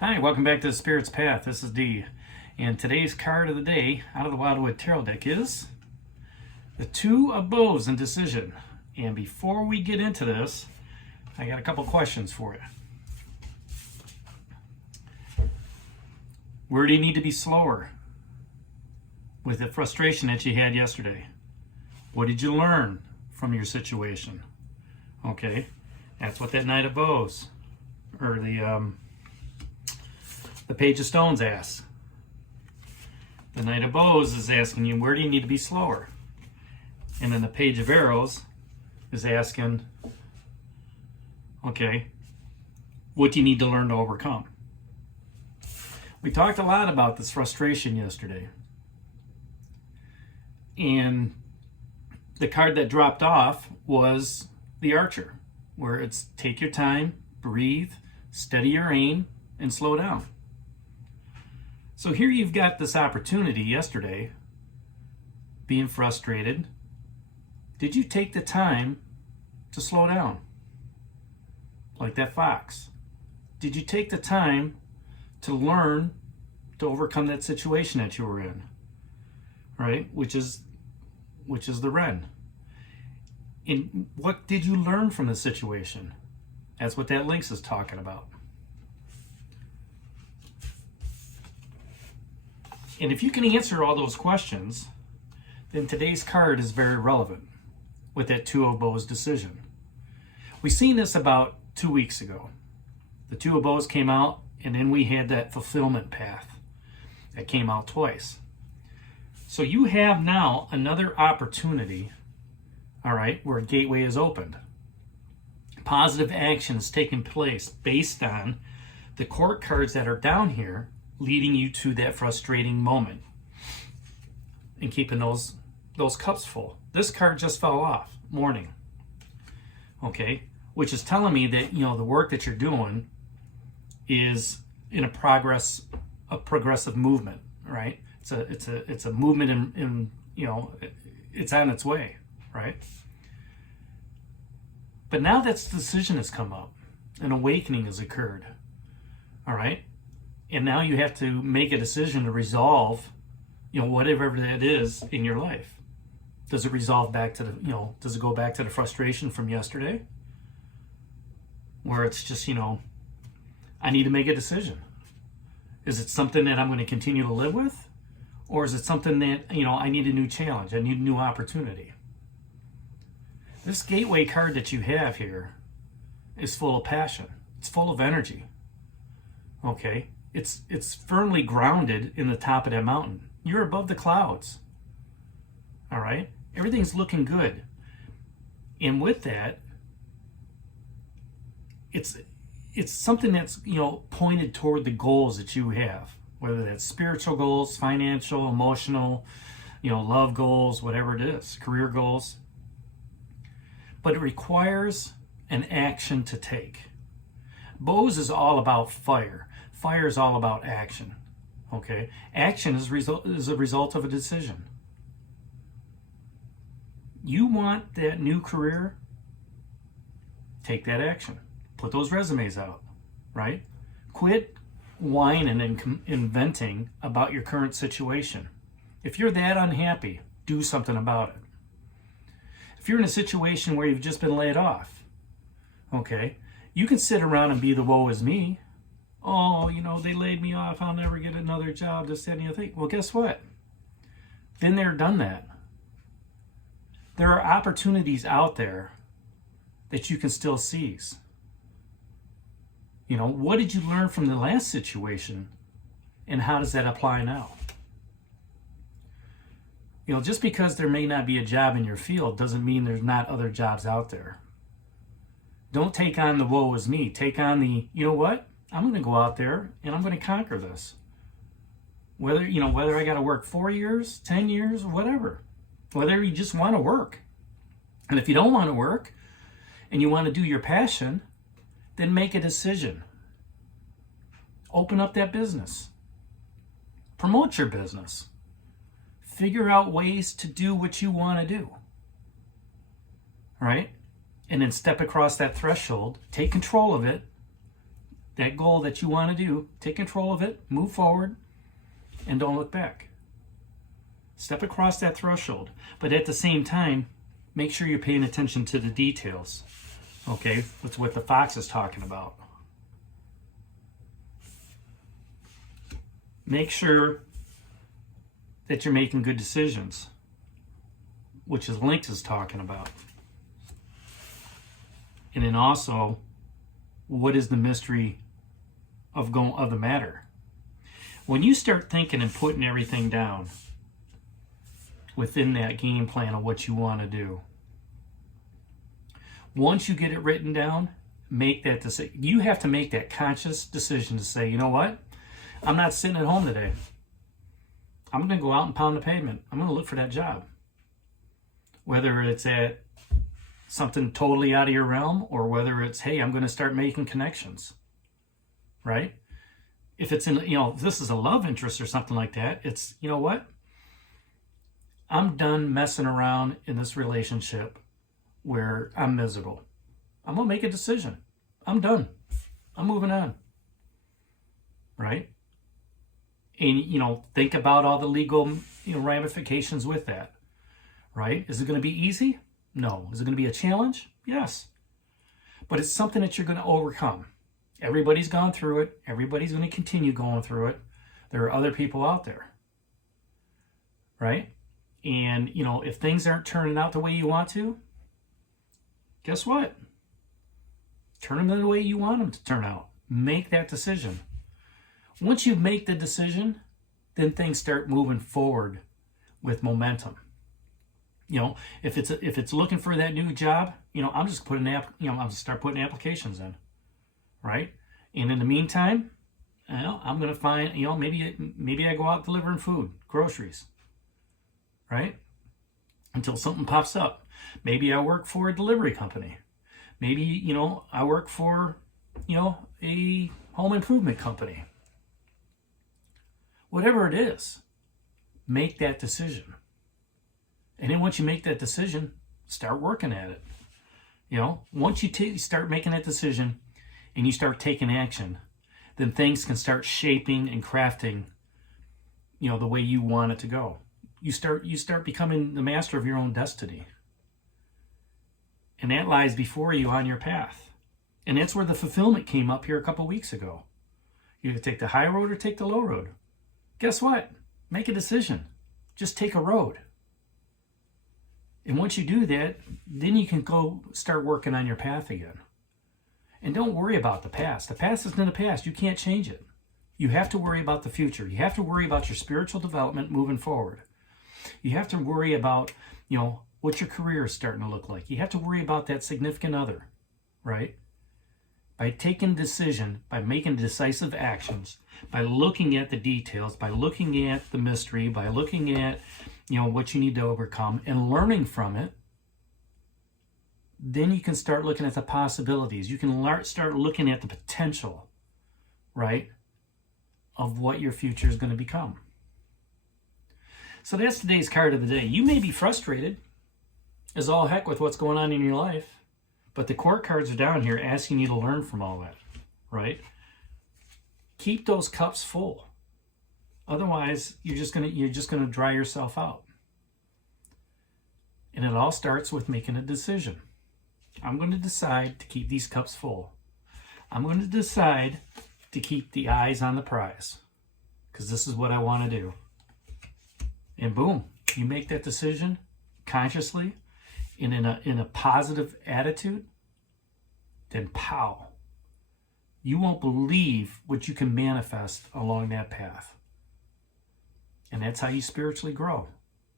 Hi, welcome back to the Spirit's Path. This is Dee. And today's card of the day out of the Wildwood Tarot deck is the Two of Bows and Decision. And before we get into this, I got a couple questions for you. Where do you need to be slower with the frustration that you had yesterday? What did you learn from your situation? Okay, that's what that Knight of Bows, or the Page of Stones asks. The Knight of Bows is asking you, where do you need to be slower? And then the Page of Arrows is asking, okay, what do you need to learn to overcome? We talked a lot about this frustration yesterday. And the card that dropped off was the Archer, where it's take your time, breathe, steady your aim, and slow down. So here you've got this opportunity yesterday, being frustrated. Did you take the time to slow down? Like that fox. Did you take the time to learn to overcome that situation that you were in? Right? Which is the Wren. And what did you learn from the situation? That's what that Lynx is talking about. And if you can answer all those questions, then today's card is very relevant with that Two of Bows decision. We seen this about 2 weeks ago. The Two of Bows came out, and then we had that fulfillment path that came out twice. So you have now another opportunity, all right, where a gateway is opened. Positive action is taking place based on the court cards that are down here, leading you to that frustrating moment and keeping those cups full. This card just fell off, mourning. Okay, which is telling me that, you know, the work that you're doing is in a progressive movement, right? It's a movement in you know, it's on its way, right? But now that decision has come up, an awakening has occurred, all right? And now you have to make a decision to resolve, you know, whatever that is in your life. Does it resolve back to the, you know, does it go back to the frustration from yesterday? Where it's just, you know, I need to make a decision. Is it something that I'm going to continue to live with? Or is it something that, you know, I need a new challenge, I need a new opportunity? This gateway card that you have here is full of passion. It's full of energy. Okay? It's firmly grounded in the top of that mountain. You're above the clouds. All right? Everything's looking good. And with that, it's something that's, you know, pointed toward the goals that you have, whether that's spiritual goals, financial, emotional, you know, love goals, whatever it is, career goals. But it requires an action to take. Bows is all about fire. Fire is all about action. Okay? Action is a result of a decision. You want that new career? Take that action. Put those resumes out, right? Quit whining and inventing about your current situation. If you're that unhappy, do something about it. If you're in a situation where you've just been laid off, okay, you can sit around and be the woe is me. Oh, you know, they laid me off, I'll never get another job, this, that, and the other thing. Well, guess what? Been there, done that. There are opportunities out there that you can still seize. You know, what did you learn from the last situation, and how does that apply now? You know, just because there may not be a job in your field doesn't mean there's not other jobs out there. Don't take on the woe is me. Take on the, you know what? I'm going to go out there and I'm going to conquer this. Whether I got to work 4 years, 10 years, whatever. Whether you just want to work. And if you don't want to work and you want to do your passion, then make a decision. Open up that business. Promote your business. Figure out ways to do what you want to do. Right? And then step across that threshold, take control of it, that goal that you want to do, take control of it, move forward, and don't look back. Step across that threshold. But at the same time, make sure you're paying attention to the details. Okay, that's what the fox is talking about. Make sure that you're making good decisions, which is Lynx is talking about. And then also, what is the mystery of the matter? When you start thinking and putting everything down within that game plan of what you want to do, once you get it written down, make that decision. You have to make that conscious decision to say, you know what? I'm not sitting at home today. I'm going to go out and pound the pavement. I'm going to look for that job. Whether it's at something totally out of your realm, or whether it's, hey, I'm going to start making connections, right? If it's in, if this is a love interest or something like that, it's, you know what? I'm done messing around in this relationship where I'm miserable. I'm going to make a decision. I'm done. I'm moving on, right? And, think about all the legal, ramifications with that, right? Is it going to be easy? No. Is it going to be a challenge? Yes. But it's something that you're going to overcome. Everybody's gone through it. Everybody's going to continue going through it. There are other people out there, right? And, if things aren't turning out the way you want to, guess what? Turn them the way you want them to turn out. Make that decision. Once you make the decision, then things start moving forward with momentum. If it's looking for that new job, I'm just I'm start putting applications in, right? And in the meantime, I'm gonna find, maybe I go out delivering food, groceries, right? Until something pops up. Maybe I work for a delivery company. Maybe I work for a home improvement company. Whatever it is, make that decision. And then once you make that decision, start working at it. Once you start making that decision and you start taking action, then things can start shaping and crafting, the way you want it to go. You start becoming the master of your own destiny. And that lies before you on your path. And that's where the fulfillment came up here a couple weeks ago. You either take the high road or take the low road. Guess what? Make a decision. Just take a road. And once you do that, then you can go start working on your path again. And don't worry about the past. The past is in the past. You can't change it. You have to worry about the future. You have to worry about your spiritual development moving forward. You have to worry about, what your career is starting to look like. You have to worry about that significant other, right? By taking decision, by making decisive actions, by looking at the details, by looking at the mystery, by looking at, what you need to overcome and learning from it, then you can start looking at the possibilities. You can start looking at the potential, right, of what your future is going to become. So that's today's card of the day. You may be frustrated as all heck with what's going on in your life, but the court cards are down here asking you to learn from all that, right? Keep those cups full. Otherwise, you're just gonna dry yourself out. And it all starts with making a decision. I'm going to decide to keep these cups full. I'm going to decide to keep the eyes on the prize, because this is what I want to do. And boom, you make that decision consciously and in a positive attitude, then pow, you won't believe what you can manifest along that path. And that's how you spiritually grow.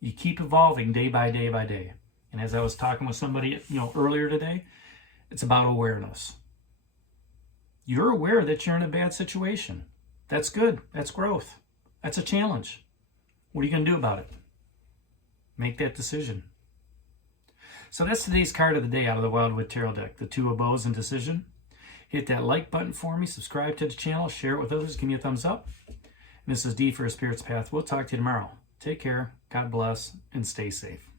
You keep evolving day by day by day. And as I was talking with somebody, earlier today, it's about awareness. You're aware that you're in a bad situation. That's good. That's growth. That's a challenge. What are you going to do about it? Make that decision. So that's today's card of the day out of the Wildwood Tarot deck, the Two of Bows and Decision. Hit that like button for me, subscribe to the channel, share it with others, give me a thumbs up. And this is D for a Spirit's Path. We'll talk to you tomorrow. Take care, God bless, and stay safe.